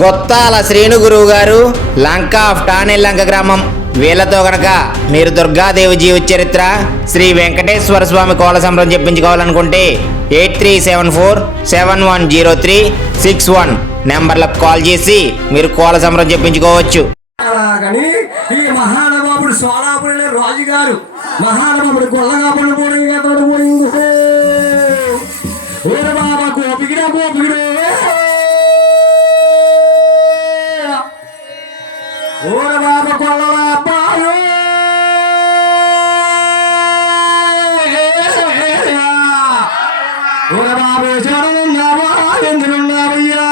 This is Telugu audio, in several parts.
గొత్తాల శ్రీను గురువు గారు, లంక ఆఫ్ టానెల్లంక గ్రామం. వీళ్ళతో గనక మీరు దుర్గాదేవి జీవిత చరిత్ర, శ్రీ వెంకటేశ్వర స్వామి కోల సంబరం చెప్పించుకోవాలనుకుంటే 8374710361 నెంబర్లకు కాల్ చేసి మీరు కోల సంబరం చెప్పించుకోవచ్చు. అలాగని ఈ మహానుభావుడు సోలాపురి రాజుగారు మహానుభావుడు గొల్లగా పడిపోయింది బాబా గోపికిడా గోపికిడే ఓర బాబా కొల్లలా అబ్బాయో ఓర బాబు చరణున్నావా ఎందుకున్నావయ్యా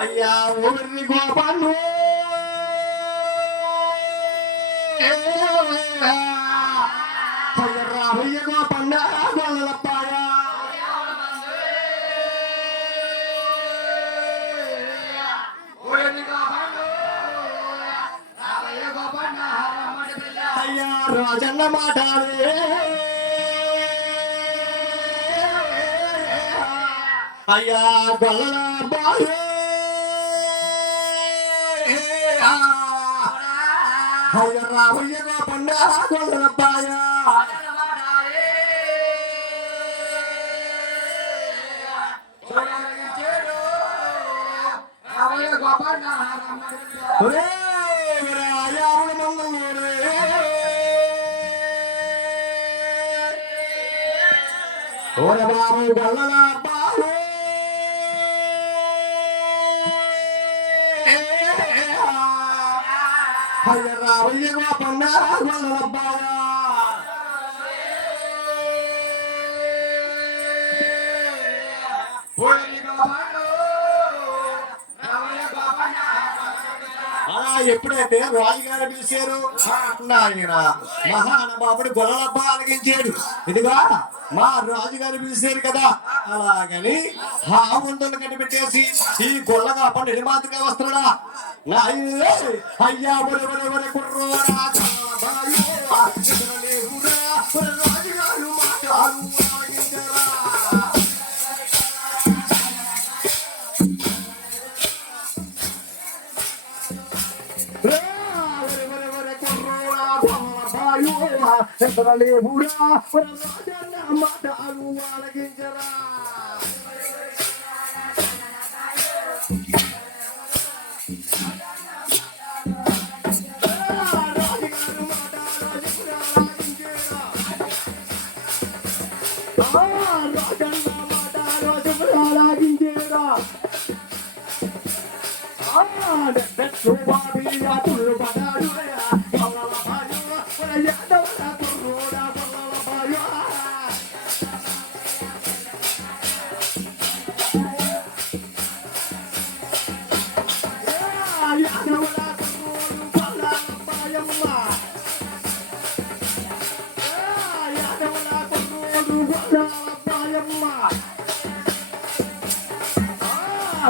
అయ్యా ఊరి గోపాలు రామయ్య గోపన్న గొల్లపాయ అయ్యా రాజన్న మాట్లాడే అయ్యా గొల్ల బాయ్ అయ్యా రామయ్య గోపన్న గొల్లపాయ ఓర బాబు గొల్లలా బాబు అయ్య రావయ్య గోపన్న గొల్లబాయ ఎప్పుడైతే రాజుగారు పిలిచారు ఆయన మహానుభావుడు గొల్లలబ్బ అలిగించాడు. ఇదిగా మా రాజుగారు పిలిచారు కదా, అలాగని ఆ ముందులు కట్టిపెట్టేసి ఈ గొల్లగా పండు నిర్మాతగా వస్తున్నాడా అయ్యా రాజుగారు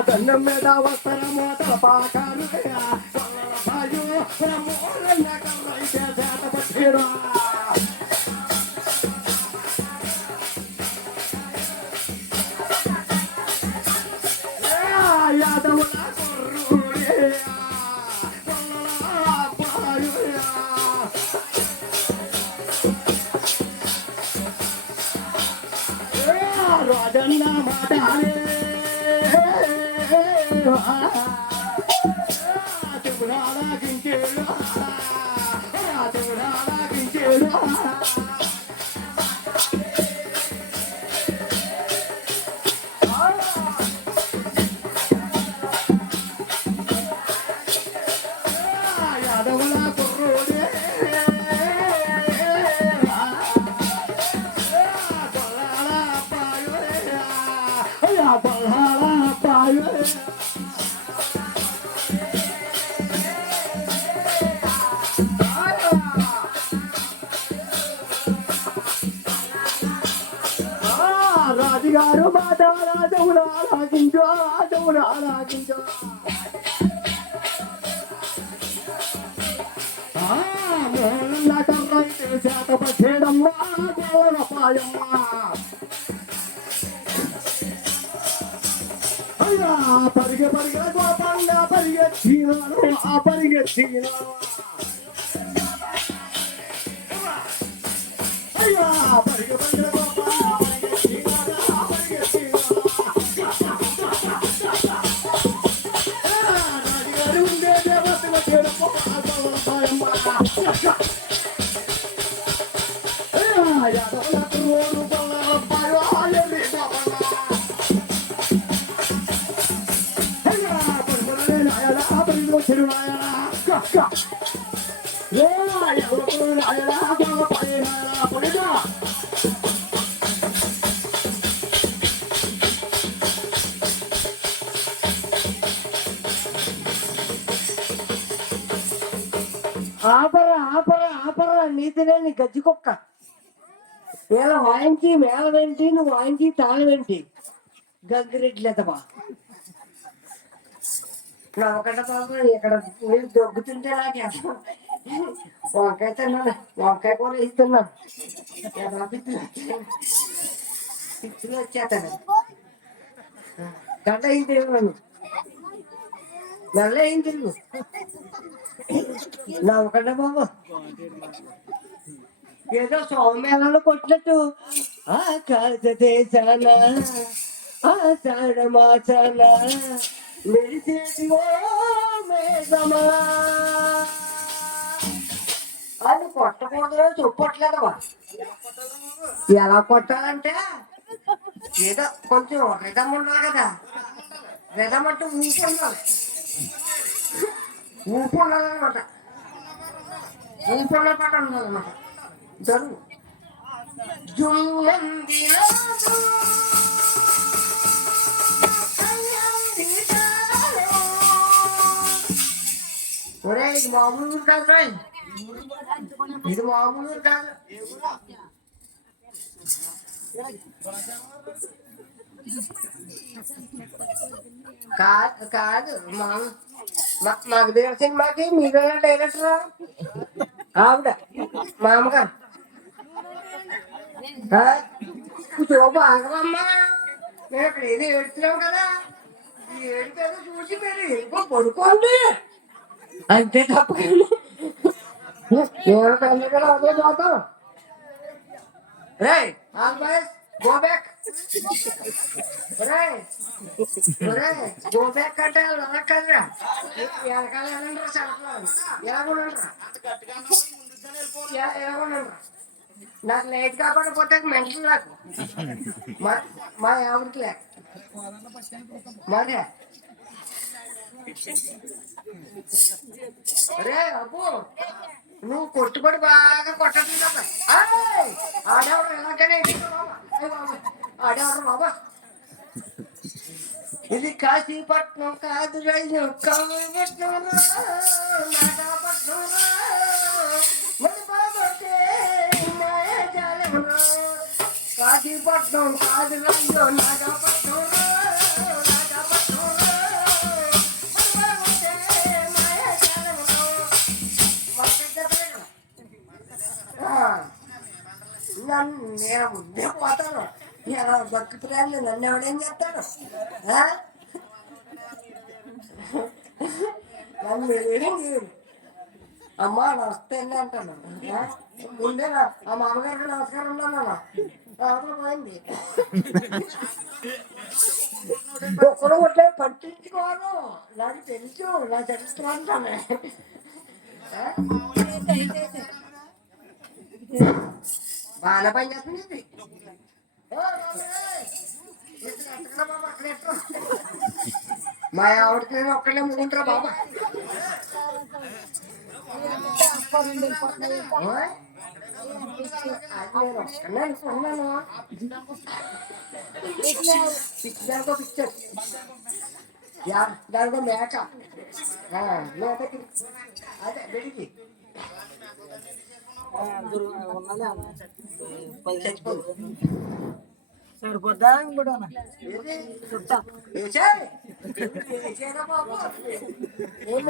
దండం మీద వస్త్రము తలపాకారు యాదవుల అన్న మాటాలే తిరునాళాగించేడు తిరునాళాగించేడు యాదవుల కుర్రోడే బల్లాల పాయో బల్లాల పాయో రాజుగారు మాట రాజవుడు ఆలాగించో రాజవుడు ఆలాగించో మోహన్ల కర్రైతే చేత పట్టేడమ్మా గోలపాయమ్మ అయ్యా పరిగె పరిగె గోపంగా పరిగెత్తినాను ఆ పరిగెత్తినాను అయ్యా పరిగె పరిగె గోపంగా పరిగెత్తినాను ఆ పరిగెత్తినాను రాజుగారు ఉండే దేవతల చేరుకో గోలపాయమ్మ యాదవులకు రోడ్డు గోలపాయో ఎర్రి గోపన్న ఆపరా ఆపరా ఆపరా నీతిలేని గజ్జి కుక్క వీళ్ళ వాయించి మేళమేంటి నువ్వు వాయించి తాళమేంటి గంగిరెడ్లెదవా నా ఒకట బాబు ఇక్కడ మీరు దొగ్గుతుంటే నాకు వంకాయ తిన్నాను వంకాయ కూర ఇస్తున్నాను పిచ్చులు వచ్చేస్తాను గంట ఏం తిరిగినాను నల్ల ఏం తిరుగు నా ఒకట బాబు ఏదో సౌమ్యాలలో కొట్టినట్టు ఆకాశ దేశాన ఆషాఢ మాసాన మెరిసేటి ఓ మేఘమా అది కొట్టకూడదు చొప్పట్లేదవా ఎలా కొట్టాలంటే ఏదో కొంచెం రిధం ఉండాలి కదా రిధం అంటే ఊపు ఉండాలి ఊపు ఉండాలన్నమాట ఊపు ఉన్న పాట ఉండాలన్నమాట జరుగు జుమ్మంది ఒరే ఇది మామూలు ఊరు కాదు రా ఇది మామూలు ఊరు కాదు కాదు కాదు మాకు దేవ సినిమాకి మీరు డైరెక్టరా ఆవిడ మా అమ్మగారు బాగమ్మా మేము ఇక్కడ ఏదో ఏడుస్తున్నాం కదా ఈ ఏడుపు ఏదో చూసి మీరు ఎక్కువ పడుకోండి అంతే తప్ప అదే పోతాం రే గో బ్యాక్ గో బ్యాక్ అంటే అలా కదరా వెనకాల వెళ్ళండి సరఫరా ఎలా కూడా ఎలా కూడా నాకు లేట్ కాకపోతే మెంటల్ నాకు మా ఆవిడకి లేక మరే రే అబ్బు నువ్వు కొట్టుబడి బాగా కొట్టట్లేదు ఆడేవాడు ఎలాగనే ఆడేవాడు బాబా ఇది కాశీపట్నం కాదు రైలు కాశీపట్నం నాగపట్నం కాశీపట్నం కాదు రైలు నాగపట్నం నేను ముందే పోతాను ఎలా బతుకుతున్నాను నన్ను ఎవడేం చేస్తాడు నన్ను అమ్మా నమస్తే అండి అంటాను. ఆ? ముందే ఆ మామగారికి నమస్కారం ఉన్నాను. తర్వాత పోయింది ఒక్కడు కొట్టే పట్టించుకోను. నాకు తెలుసు నా చరిత్ర అంటానే. ఆ? బాగానే పని చేస్తుంది ఇది. ఓ బాబాయ్, ఇది ఎక్కడ బాబా అక్కడ ఎక్కడ? మా ఆవిడకి నేను ఒక్కడే ముగ్గుంటారా బాబా? ఓయ్, అది నేను ఒక్కడే అనుకున్నాను. పిచ్చాకో పిచ్చారు దానికో మేక. మేకకి అదే వెడికి సరిపోద్దా కూడా ఏది వేసాయ్ వేసారా బాబు? ఏం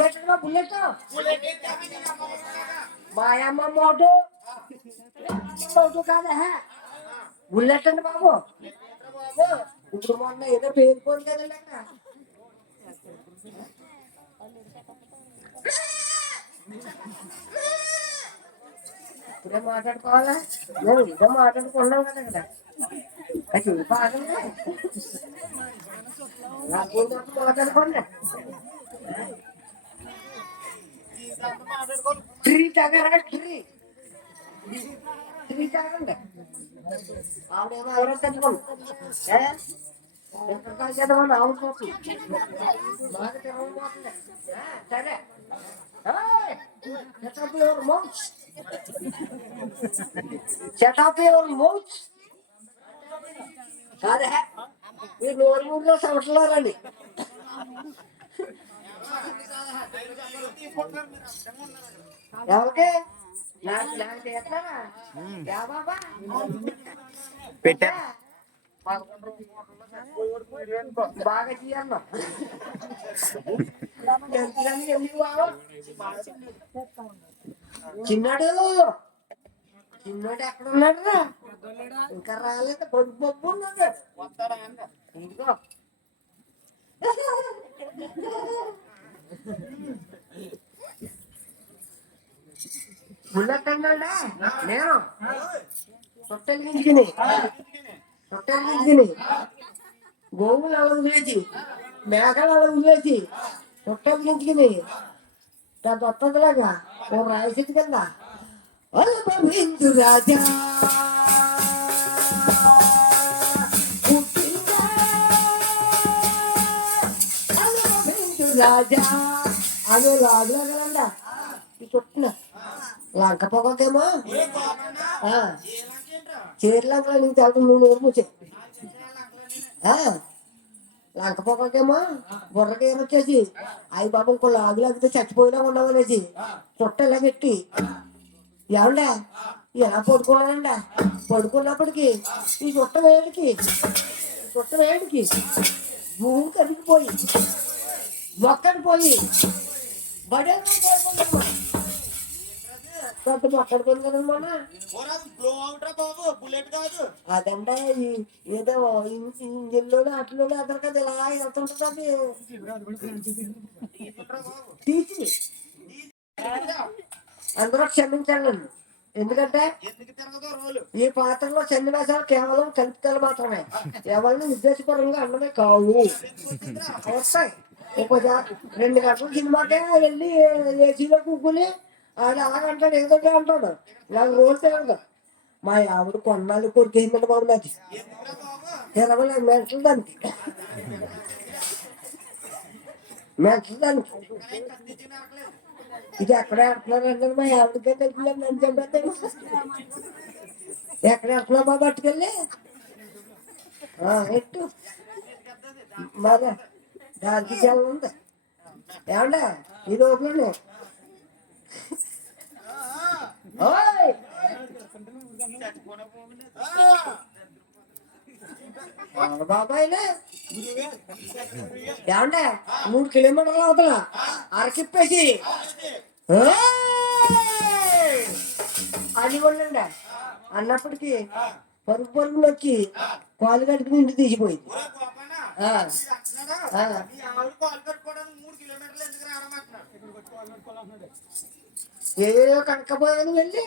లేకుండా బుల్లెట్ బుల్లెట్ మా అమ్మ మోటు మోటు కాదా బుల్లెట్ అండి బాబు. ఇప్పుడు మొన్న ఏదో పేరుకోండి కదండి అక్కడ. ఇప్పుడే మాట్లాడుకోవాలా? మేము ఇదో మాట్లాడుకున్నాం కదా ఇక్కడ. అది బాగుంది నాకు మాట్లాడుకోండి. ట్రీ తాగారా? ట్రీ తాగండి. ఆవిడేమో ఎవరో తెచ్చుకోండి. ఎక్కడికి చేద్దామని ఆవిడ కోసం బాగా తిరగబోతుంది. సరే Shut up your mouth. Shut up your mouth. కాదే మీరు నోరు మూడులో సంవత్సరాలండి. ఎవరికి నాకు నాకు చేస్తారా? బాబా పెట్టా బాగా తీయన్నా చిన్నాడు చిన్నోడు ఎక్కడ ఉన్నాడు రా? ఇంకా రాలేదు. పొద్దు పప్పు ఉన్నాడు. ఇంకో బుల్లెట్ అన్నాడా? నేను చుట్టెలిగించుకుని గోవులు అలా వదిలేసి మేకలు అలా వదిలేసి చుట్టెలిగించుకుని దాని వస్తుందిలాగా ఓ రాయసిద్ధి కింద అనుభవించు రాజా అనుభవించు రాజా అదే లాగులాగలండ ఈ చుట్టిన లంక పొగకేమో చీరలంకలో నీకు తెలుసు. నువ్వు మూసే లంక పొగకేమో బుర్రకి ఏమొచ్చేసి అయ్యి బాబు ఇంకో లాగులాగితే చచ్చిపోయినా ఉండవనేసి చుట్ట ఇలా పెట్టి ఏమండా ఎలా పడుకున్నానండా? పడుకున్నప్పటికి ఈ చుట్ట వేడికి భూమి కరిగిపోయి మొక్కడిపోయి బడే మొక్కడిపోయింది కదమ్మా. అదంటే ఏదో ఇంజిన్లోనే అట్లోనే అదరు కదా ఇలా వెళ్తుంటుంది. తీసి అందరూ క్షమించండి నన్ను. ఎందుకంటే ఈ పాత్రలో సన్నివేశాలు కేవలం కల్పితాలు మాత్రమే, ఎవరిని ఉద్దేశపరంగా అన్నమే కావు. వస్తాయి ఒకసారి 2 గంటల సినిమాకే వెళ్ళి ఏసీలో కూకుని ఆడు అలాగంటాడు ఏదంటే అంటాడు. నాకు రోజు తెలియదు. మా ఆవిడ కొన్నాళ్ళు కొరికేసిందంటే బాబు నాది 20 మెంటలు దానికి ఇది ఎక్కడ ఆడుతున్నారంటే మా ఆవిడకే తెలియలేదు. నన్ను చెప్పేస్తాను ఎక్కడ ఆడుతున్నావు బాబు పట్టుకెళ్ళి ఎట్టు మరి దానికి సెలవు ఉంది. ఏమంటే ఈ రోజులోనే బాబాయిలే ఏమంటే 3 కిలోమీటర్ల అవతల అరకిప్పేసి అది కొనండి అన్నప్పటికీ పరుగు నొక్కి కాలు కట్టుకుని ఇంటికి తీసిపోయింది. ఒరే గోపానా, ఆ, వీడు అంటున్నాడు, ఆ. మీ ఆవిడ కాలు కట్టుకోవడానికి 3 కిలోమీటర్లు ఎందుకు రావడమంటున్నాడు. ఏదో కనకపోయాను వెళ్ళి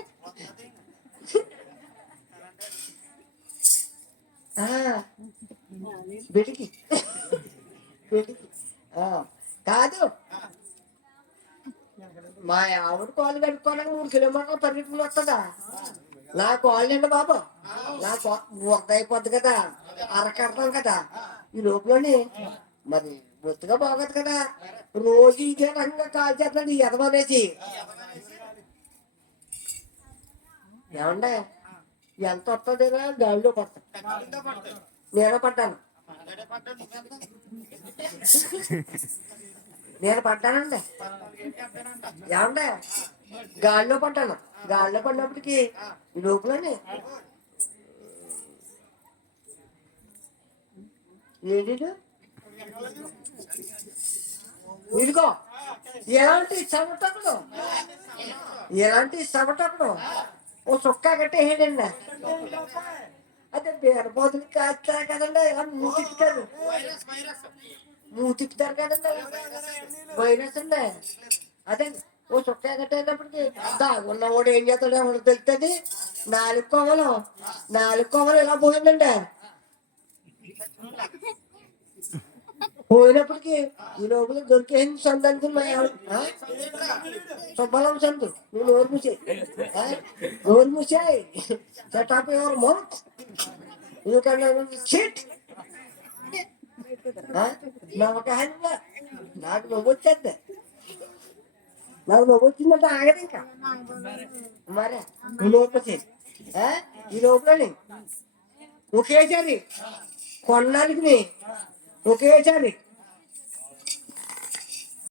ఆ, బెడికి బెడికి. ఆ, కాదు మా ఆవిడ కాలు కట్టుకోవడానికి 3 కిలోమీటర్లు పరిగెట్టుకుని వస్తుందా? నా కాళ్ళు అండి బాబు, నా ఒక్క అయిపోద్ది కదా, అరకడతాం కదా ఈ లోపలని. మరి బొత్తుగా బాగోదు కదా, రోజు ఇదే రకంగా కాల్ చేస్తున్నాడు ఈ ఎదమనేసి. ఏమండే ఎంత వస్తుంది గాలిలో పడతాను, ఖచ్చితంగా పడతాడు. నేను పడ్డాను, అదే పడ్డాడు నువ్వెంత? నేను పడ్డానండి. 14 ఏంటి అబ్బాయినంట. ఏమండే గాలిలో పడ్డాను, గాలిలో పడినప్పటికి ఈ లోపలని ఏంటి ఇదిగో ఎలాంటి సవటకుడు, ఎలాంటి సవటకుడు ఓ చుక్కా కట్టేయండి. అదే బీరబోతులు కాస్తారు కదండి, ఇలా మూతిప్పుతారు, వైరస్ వైరస్ మూతిప్పుతారు కదండి, వైరస్ అండి. అదే ఓ చుక్కా కట్టేటప్పటికి దాగున్నవాడు ఏం చేస్తాడో ఎవరికి తెలుస్తుంది. 4 కొమ్మలు 4 కొమ్మలు ఇలా పోయిందండి. పోయినప్పటికి ఈ లోపల దొరికేసింది సందు అనుకుని సుబ్బలం సందు. నువ్వు నోరు మూసాయి, నోరు మూసాయి, సెటప్ ఎవరు మౌత్ షిట్. నమ్మకాన్ని నాకు నవ్వు వచ్చేద్ది, నాకు నవ్వు వచ్చిందంటే ఆగదు ఇంకా. మరే నువ్వు లోపలి ఈ లోపలని ఒకేసారి కొన్నాళ్ళకి ఒకేసారి